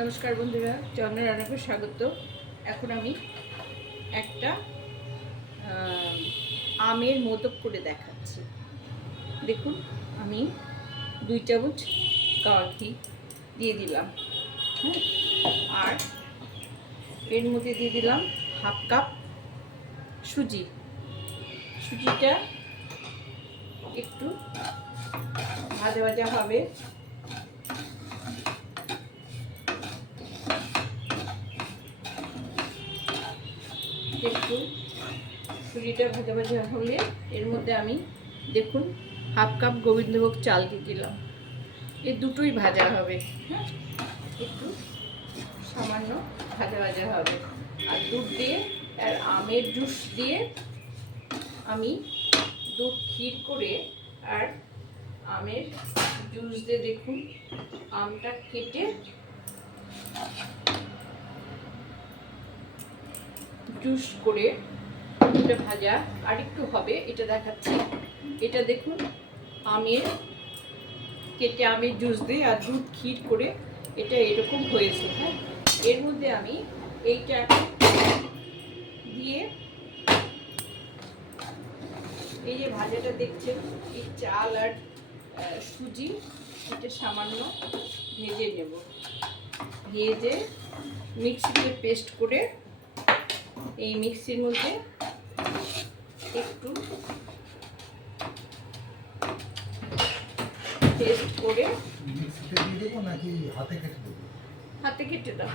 নমস্কার বন্ধুরা চন্দ্র রান্নাকে স্বাগত। এখন আমি একটা আমের মোদক করে দেখাচ্ছি। দেখুন, আমি দুই চামচ কাওয়া ঘি দিয়ে দিলাম হ্যাঁ? আর এর মধ্যে দিয়ে দিলাম হাফ কাপ সুজি। সুজিটা একটু ভাজা ভাজা হবে। একটু সুজিটা ভাজা ভাজা হলে এর মধ্যে আমি দেখুন হাফ কাপ গোবিন্দভোগ চাল দিয়ে দিলাম। এই দুটোই ভাজা হবে। হ্যাঁ একটু সামান্য ভাজা ভাজা হবে। আর দুধ দিয়ে আর আমের জুস দিয়ে আমি দুধ ক্ষীর করে আর আমের জুস দিয়ে দেখুন, আমটা কেটে জুস করে এটা ভাজা। আর একটু হবে, এটা দেখাচ্ছি। এটা দেখুন, আমের, কেটে আমের জুস দিয়ে আর দুধ ক্ষীর করে এটা এরকম হয়েছে হ্যাঁ? এর মধ্যে আমি এইটা দিয়ে এই যে ভাজাটা দেখছেন, এই চাল আর সুজি, এটা সামান্য ভেজে নেব। ভেজে মিক্সিতে পেস্ট করে এই মিক্সির মধ্যে একটু পেস্ট করে মিক্সিতে দিয়ে দেবো নাকি হাতে কেটে দেবো? হাতে কেটে দাও।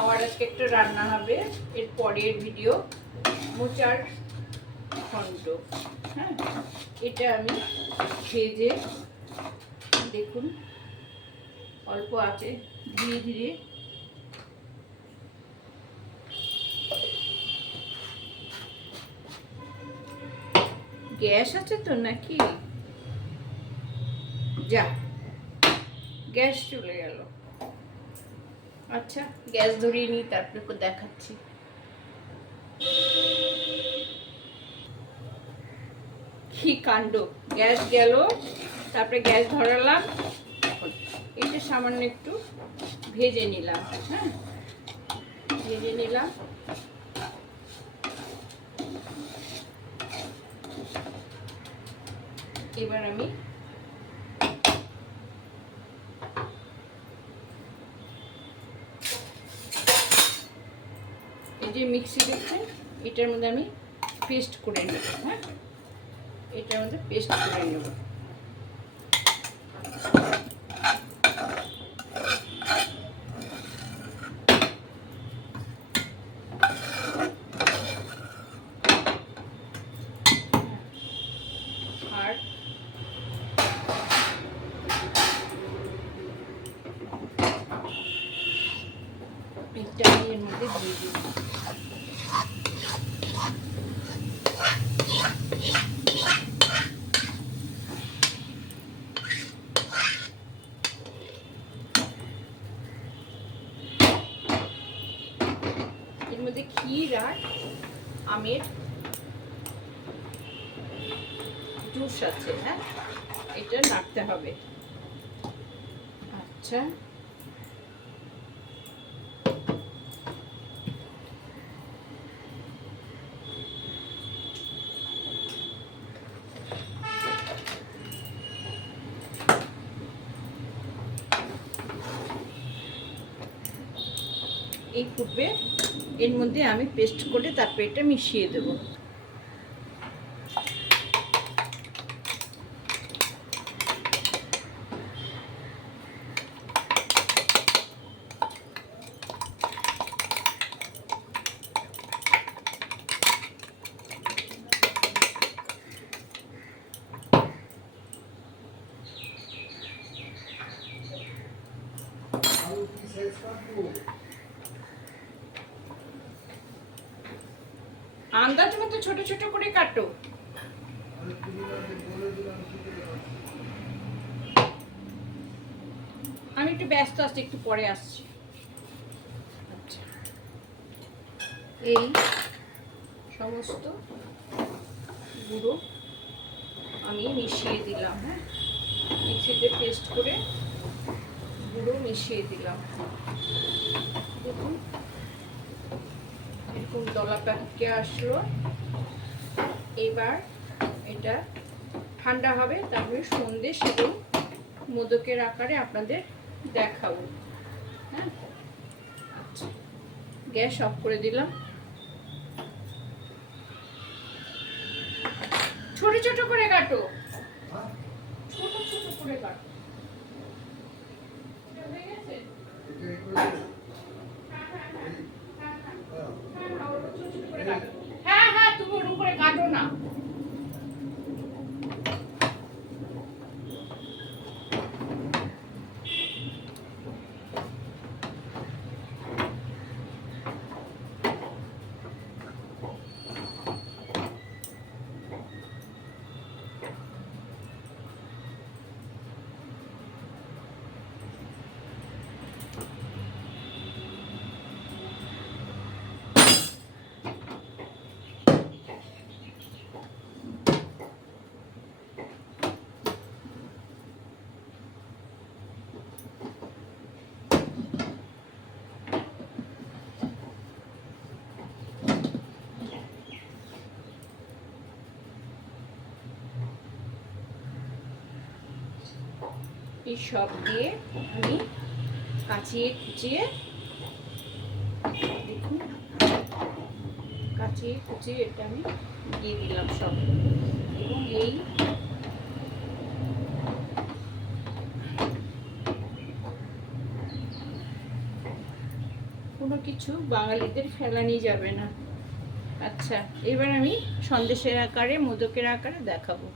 আমার আজকে একটা রান্না হবে এর পরের ভিডিও মোচার খণ্ড। হ্যাঁ এটা আমি ভেজে দেখুন অল্প আছে ধীরে ধীরে গ্যাস আছে তো নাকি? যা, গ্যাস চলে গেল। আচ্ছা গ্যাস ধরিয়ে নিই, তারপরে দেখাচ্ছি। কি কাণ্ড? গ্যাস গেল, তারপরে গ্যাস ধরালাম। এটা সামান্য একটু ভেজে নিলাম হ্যাঁ? ভেজে নিলাম। এবার আমি এই যে মিক্সি দেখছেন, এটার মধ্যে আমি পেস্ট করে নেব হ্যাঁ? এটার মধ্যে পেস্ট করে নেব আর এটা আমি এর মধ্যে দিয়ে দিই এর মধ্যে ক্ষীর আর আমের জুস আছে হ্যাঁ? এটা নাড়তে হবে। আচ্ছা। এই ফুটবে এর মধ্যে আমি পেস্ট করে তারপরে এটা মিশিয়ে দেবো। আন্দাজ মতো ছোট ছোট করে কাটো। আমি একটু ব্যস্ত আছি, একটু পরে আসছি। আচ্ছা। এই সমস্ত গুঁড়ো আমি মিশিয়ে দিলাম হ্যাঁ? মিক্সিতে পেস্ট করে গুঁড়ো মিশিয়ে দিলাম। দেখুন। দলা প্যাকে আসলো। এবার এটা ঠান্ডা হবে, তারপরে সন্দেশ এবং মোদকের আকারে আপনাদের দেখাবো। হ্যাঁ? আচ্ছা গ্যাস অফ করে দিলাম। ছোট ছোট করে কাটো। ছোট ছোট করে কাটো এটা হয়ে গেছে এটা এই করে দিন। হ্যাঁ হ্যাঁ হ্যাঁ এই, হ্যাঁ হ্যাঁ হ্যাঁ। হ্যাঁ, ওরকম ছোট ছোট করে কাটো। হ্যাঁ হ্যাঁ তুমি ওরকম করে কাটো না এই সব দিয়ে আমি কাচিয়ে কুচিয়ে দেখুন। কাচিয়ে কুচিয়ে এটা আমি দিয়ে দিলাম সব। এবং এই কোনো কিছু বাঙালিদের ফেলানি যাবে না। আচ্ছা এবার আমি সন্দেশের আকারে, মোদকের আকারে দেখাবো।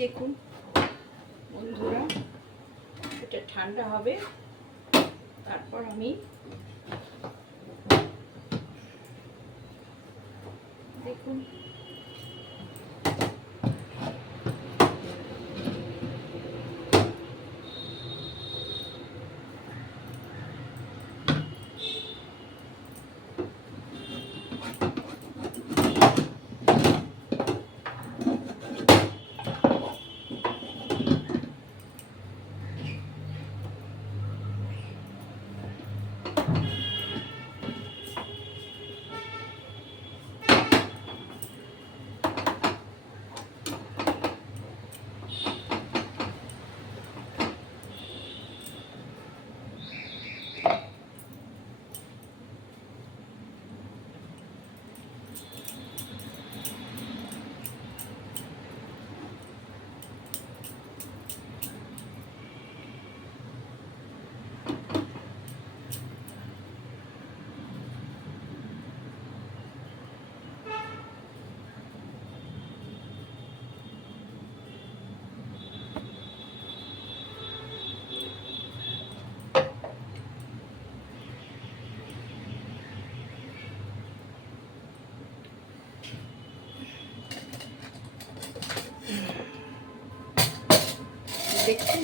দেখুন বন্ধুরা এটা ঠান্ডা হবে। তারপর আমি দেখুন দেখছেন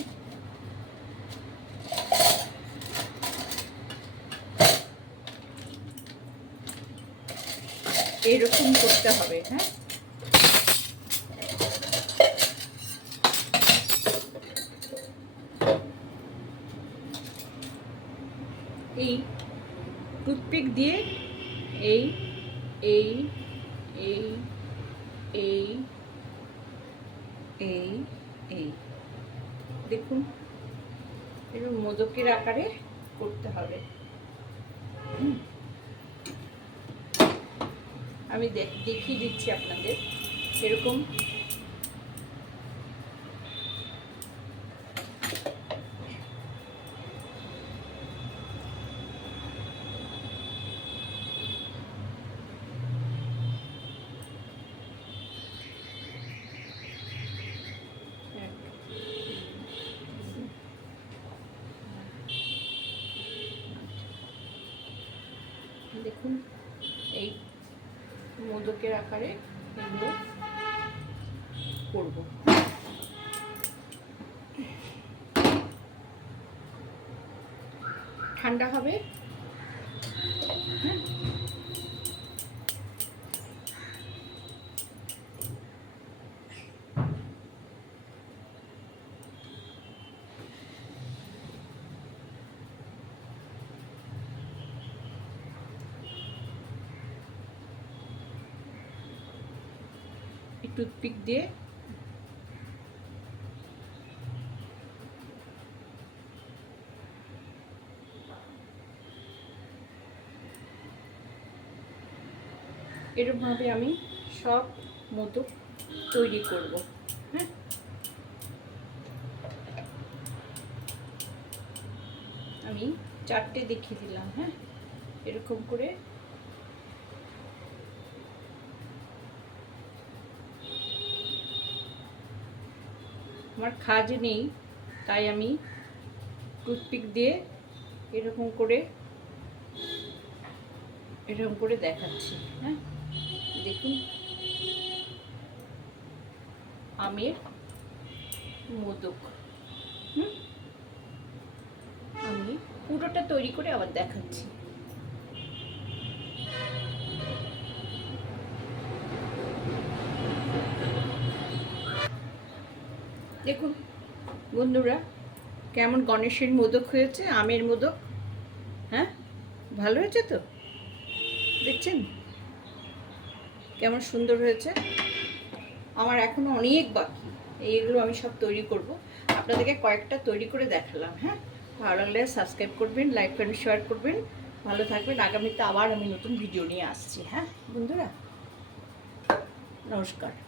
এরকম করতে হবে হ্যাঁ এই টুথপিক দিয়ে এই এই এই এই এই এই দেখুন। এরকম মোদকের আকারে করতে হবে। আমি দেখ- দেখিয়ে দিচ্ছি আপনাদের। এরকম দেখুন এই মোদকের আকারে এগুলো করব। ঠান্ডা হবে টুথপিক দিয়ে এরকমভাবে আমি সব মোদক তৈরি করব হ্যাঁ? আমি চারটে দেখিয়ে দিলাম হ্যাঁ? এরকম করে আমার খাজ নেই, তাই আমি টুথপিক দিয়ে এরকম করে এরকম করে দেখাচ্ছি হ্যাঁ? দেখুন। আমের মোদক, হুম? আমি পুরোটা তৈরি করে আবার দেখাচ্ছি। দেখুন, বন্ধুরা, কেমন গণেশের মোদক হয়েছে, আমের মোদক হ্যাঁ? ভালো হয়েছে তো? দেখছেন? কেমন সুন্দর হয়েছে? আমার এখনও অনেক বাকি, এইগুলো আমি সব তৈরি করব। আপনাদেরকে কয়েকটা তৈরি করে দেখালাম হ্যাঁ? ভালো লাগলে সাবস্ক্রাইব করবেন লাইক করবেন শেয়ার করবেন। ভালো থাকবেন, আগামীতে আবার আমি নতুন ভিডিও নিয়ে আসছি হ্যাঁ? বন্ধুরা, নমস্কার।